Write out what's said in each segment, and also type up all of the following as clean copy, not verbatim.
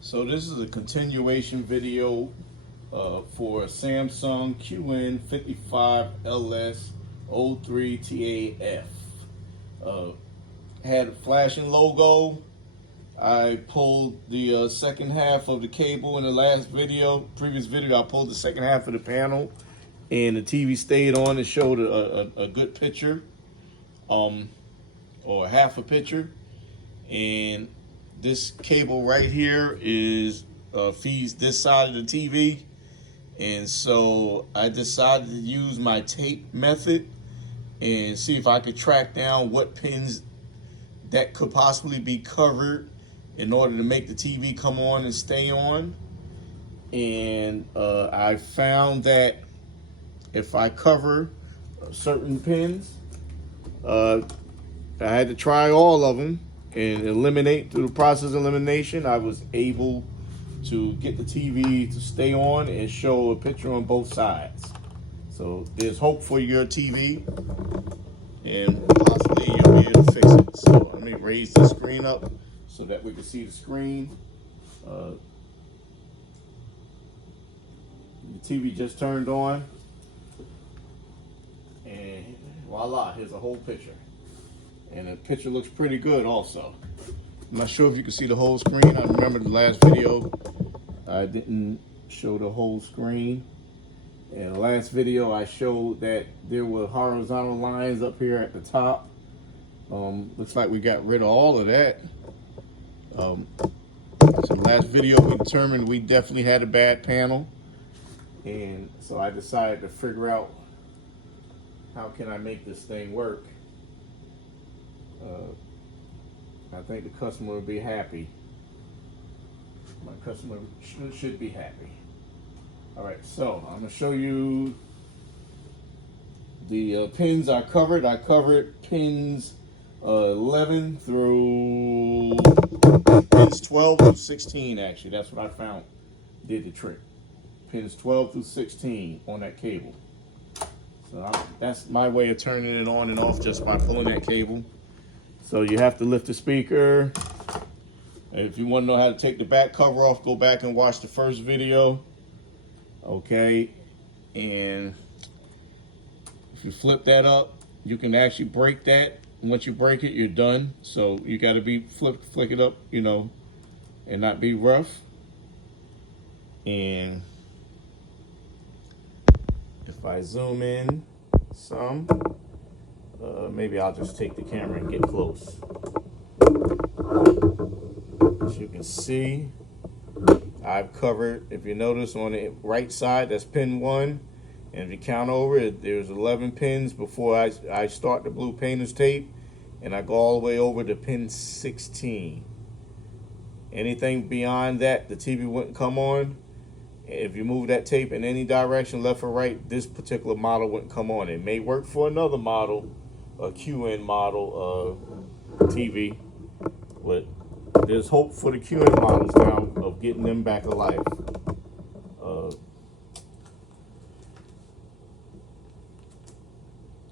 So this is a continuation video for Samsung QN55LS03TAF. Had a flashing logo. I pulled the second half of the cable in the previous video. I pulled the second half of the panel, and the TV stayed on. It showed a good picture, or half a picture. And this cable right here is feeds this side of the TV, and so I decided to use my tape method and see if I could track down what pins that could possibly be covered in order to make the TV come on and stay on. And I found that if I cover certain pins, I had to try all of them and eliminate. Through the process of elimination, I was able to get the TV to stay on and show a picture on both sides. So there's hope for your TV, and possibly you'll be able to fix it. So let me raise the screen up so that we can see the screen. The TV just turned on, and voila, here's a whole picture. And the picture looks pretty good also. I'm not sure if you can see the whole screen. I remember the last video, I didn't show the whole screen. In the last video, I showed that there were horizontal lines up here at the top. Looks like we got rid of all of that. So last video, we determined we definitely had a bad panel. And so I decided to figure out how can I make this thing work. I think the customer will be happy. My customer should be happy. All right, so I'm gonna show you the pins I covered. I covered pins 11 through pins 12 through 16. Actually, that's what I found did the trick. Pins 12 through 16 on that cable. So that's my way of turning it on and off, just by pulling that cable. So you have to lift the speaker. If you want to know how to take the back cover off, go back and watch the first video. Okay, and if you flip that up, you can actually break that. Once you break it, you're done. So you got to be flick it up, you know, and not be rough. And if I zoom in some, maybe I'll just take the camera and get close. As you can see, I've covered, if you notice on the right side, that's pin 1. And if you count over, there's 11 pins before I start the blue painter's tape. And I go all the way over to pin 16. Anything beyond that, the TV wouldn't come on. If you move that tape in any direction, left or right, this particular model wouldn't come on. It may work for another model, a QN model TV, but there's hope for the QN models now of getting them back alive.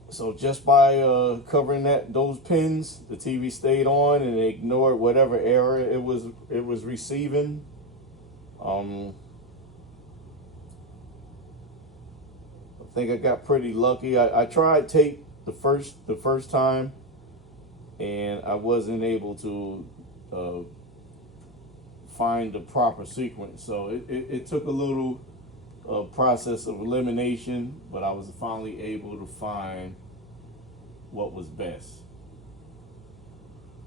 So just by covering those pins, the TV stayed on and it ignored whatever error it was receiving. I think I got pretty lucky. I tried tape the first time, and I wasn't able to find the proper sequence. So it took a little process of elimination, but I was finally able to find what was best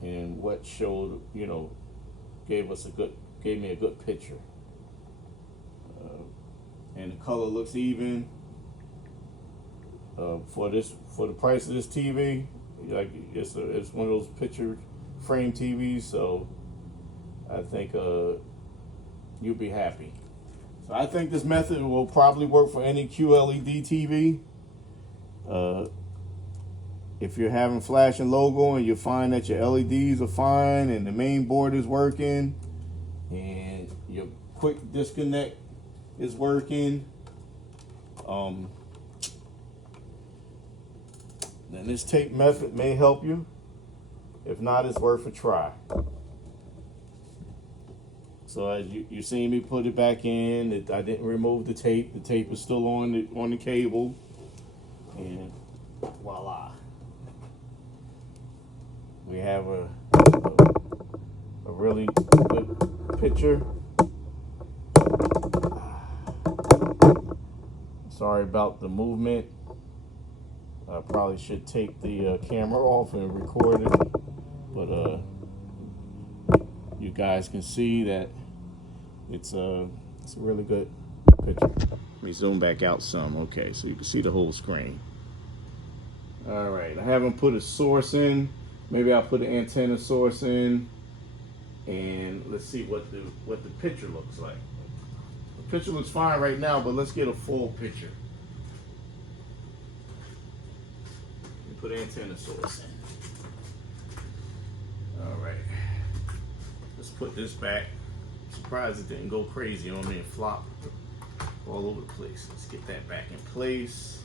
and what showed, you know, gave me a good picture. And the color looks even. For the price of this TV, like it's one of those picture frame TVs, so I think you'll be happy. So I think this method will probably work for any QLED TV. If you're having flashing logo and you find that your LEDs are fine and the main board is working and your quick disconnect is working, then this tape method may help you. If not, it's worth a try. So as you seen me put it back in, I didn't remove the tape. The tape is still on the cable, and voila, we have a really good picture. Sorry about the movement. I probably should take the camera off and record it, but you guys can see that it's a really good picture. Let me zoom back out some. Okay, so you can see the whole screen. All right, I haven't put a source in. Maybe I'll put an antenna source in, and let's see what the picture looks like. The picture looks fine right now, but let's get a full picture. Put antenna source in. All right, let's put this back. I'm surprised it didn't go crazy on me and flop all over the place. Let's get that back in place.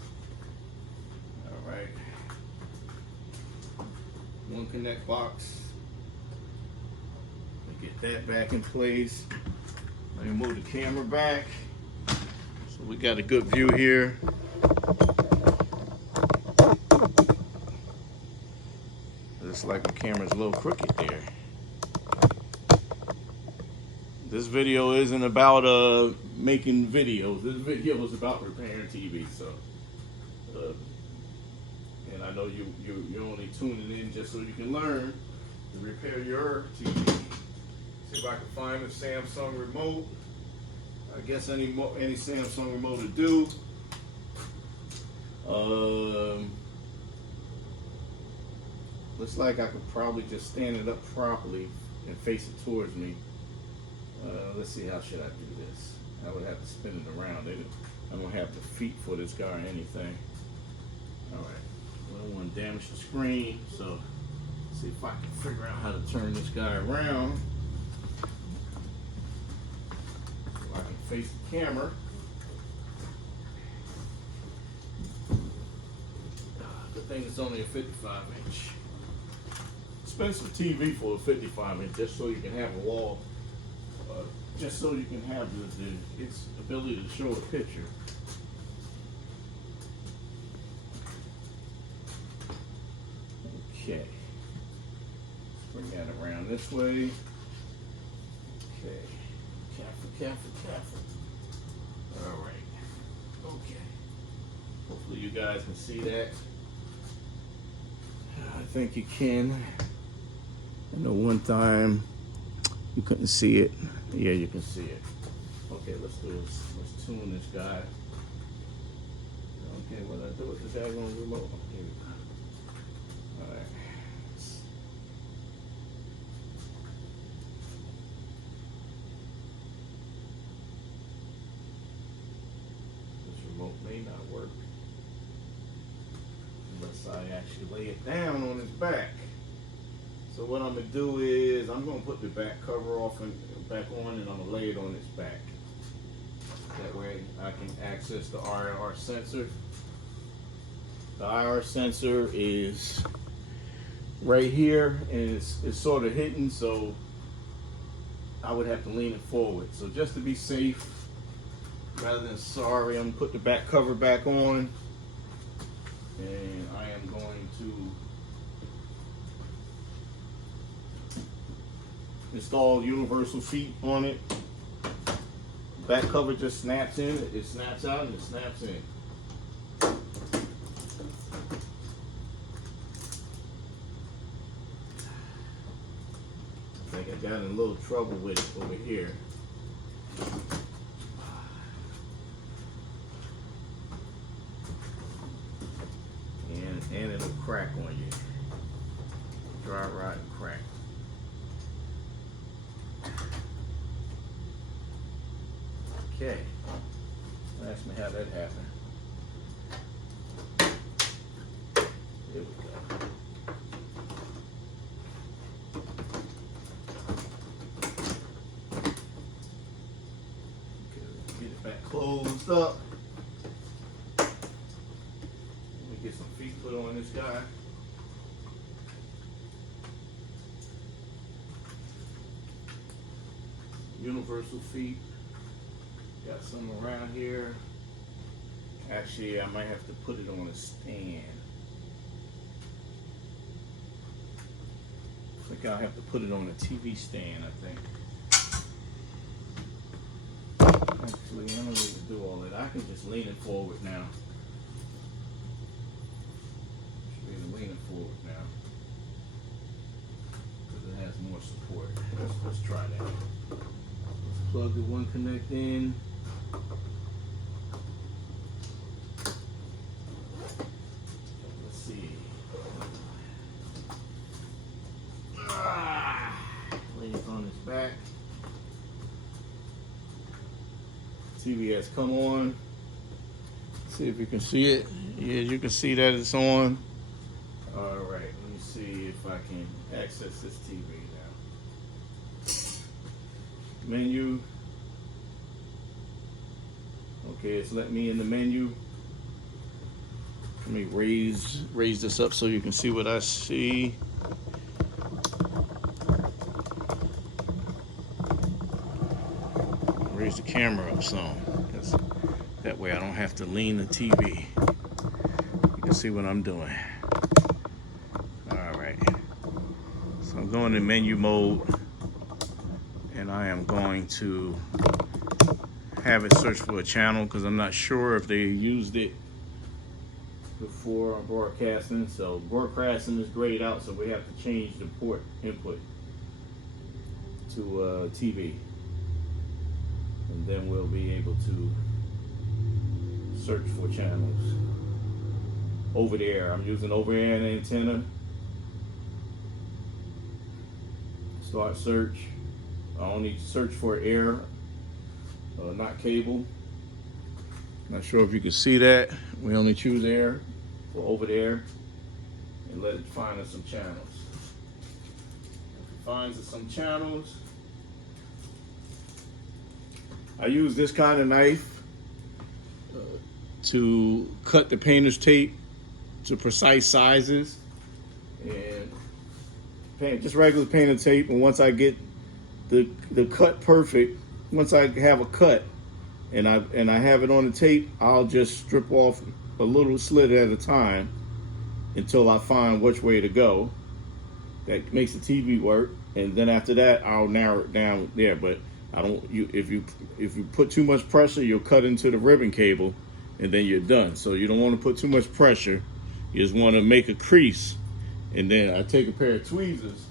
All right, one connect box. Get that back in place. Let me move the camera back so we got a good view here. Looks like the camera's a little crooked there. This video isn't about making videos. This video is about repairing TV. So, and I know you're only tuning in just so you can learn to repair your TV. See if I can find a Samsung remote. I guess any Samsung remote will do. Looks like I could probably just stand it up properly and face it towards me. Let's see, how should I do this? I would have to spin it around. I don't have the feet for this guy or anything. All right, I don't want to damage the screen, so let's see if I can figure out how to turn this guy around so I can face the camera. Good thing it's only a 55-inch. Expensive TV for a 55-inch, just so you can have a wall, just so you can have its ability to show a picture. Okay, let's bring that around this way. Okay, careful. All right, okay. Hopefully you guys can see that. I think you can. I know one time you couldn't see it. Yeah, you can see it. Okay, let's do this. Let's tune this guy. Okay, what I do with this guy on the remote? Here we go. All right. This remote may not work unless I actually lay it down on his back. So what I'm gonna do is I'm gonna put the back cover off and back on, and I'm gonna lay it on his back. That way I can access the IR sensor. The IR sensor is right here, and it's sort of hidden, so I would have to lean it forward. So just to be safe, rather than sorry, I'm gonna put the back cover back on, and I am going to install universal feet on it. Back cover just snaps in, it snaps out, and it snaps in. I think I got in a little trouble with it over here. And it'll crack on you. Dry rot and crack. Okay, ask me how that happened. There we go. Okay, get it back closed up. Let me get some feet put on this guy. universal feet. Got some around here. Actually, I might have to put it on a stand. I think I'll have to put it on a TV stand, I think. Actually, I don't need to do all that. I can just lean it forward now. Should be leaning forward now. Because it has more support. Let's try that. Let's plug the one connect in. Let's see. Lay it on its back. TV has come on. See if you can see it. Yeah, you can see that it's on. All right, let me see if I can access this TV now. Menu. Okay, it's let me in the menu. Let me raise this up so you can see what I see. Raise the camera up some. That way I don't have to lean the TV. You can see what I'm doing. All right. So I'm going in menu mode, and I am going to have it search for a channel because I'm not sure if they used it before broadcasting. So broadcasting is grayed out, so we have to change the port input to TV. And then we'll be able to search for channels over the air. I'm using over air antenna. Start search. I only search for air, not cable. Not sure if you can see that. We only choose air for over the air and let it find us some channels. If it finds us some channels, I use this kind of knife to cut the painter's tape to precise sizes, and just regular painter tape. And once I get the cut perfect, once I have a cut and I have it on the tape, I'll just strip off a little slit at a time until I find which way to go. That makes the TV work, and then after that I'll narrow it down there. But if you put too much pressure, you'll cut into the ribbon cable, and then you're done. So you don't want to put too much pressure. You just want to make a crease, and then I take a pair of tweezers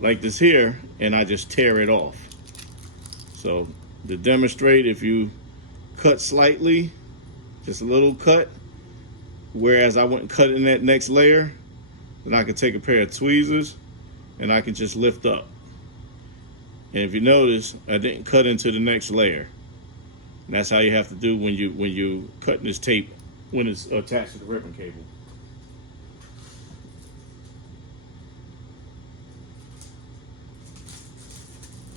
like this here, and I just tear it off. So to demonstrate, if you cut slightly, just a little cut, whereas I wouldn't cut in that next layer, then I can take a pair of tweezers and I can just lift up. And if you notice, I didn't cut into the next layer. And that's how you have to do when you cutting this tape when it's attached to the ribbon cable.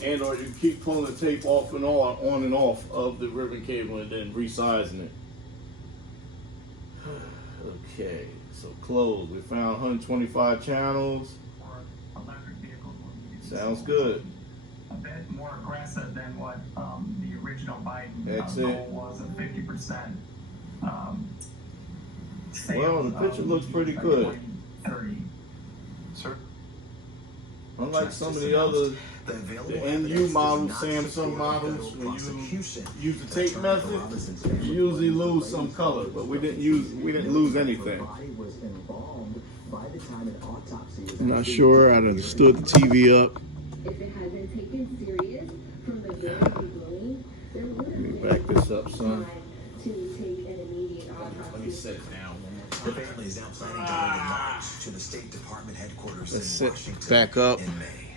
And or you keep pulling the tape off and on and off of the ribbon cable and then resizing it. Okay, so Qled. We found 125 channels. Sounds good. A bit more aggressive than what the original Biden goal was of 50%. Well, the picture looks pretty good. 30. Unlike some of the other, the NU models, Samsung models, when you use the tape method, you usually lose some color, but we didn't lose anything. I'm not sure. I understood the TV up. If it had been taken serious from the very beginning, there would have been back this up, son. To take an immediate autopsy. Let me set it down. The family is now planning to hold a march to the State Department headquarters in Washington back up. in May.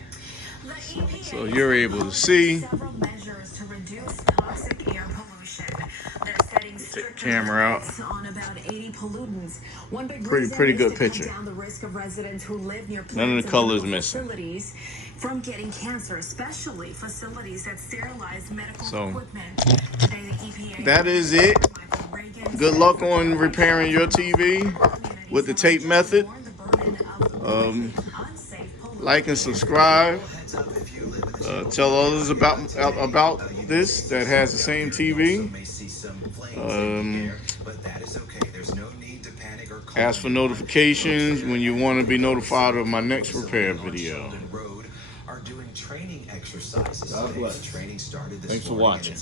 So you're able to see. Several measures to reduce toxic air pollution. They're setting Take the camera out. on about 80 pollutants. One big Pretty good picture. Down the risk of residents who live near None of the colors missing. facilities from getting cancer, especially facilities that sterilize medical equipment. Today, the EPA That is it. Good luck on repairing your TV with the tape method. Like and subscribe. Tell others about this that has the same TV. Ask for notifications when you want to be notified of my next repair video. God bless. Thanks for watching.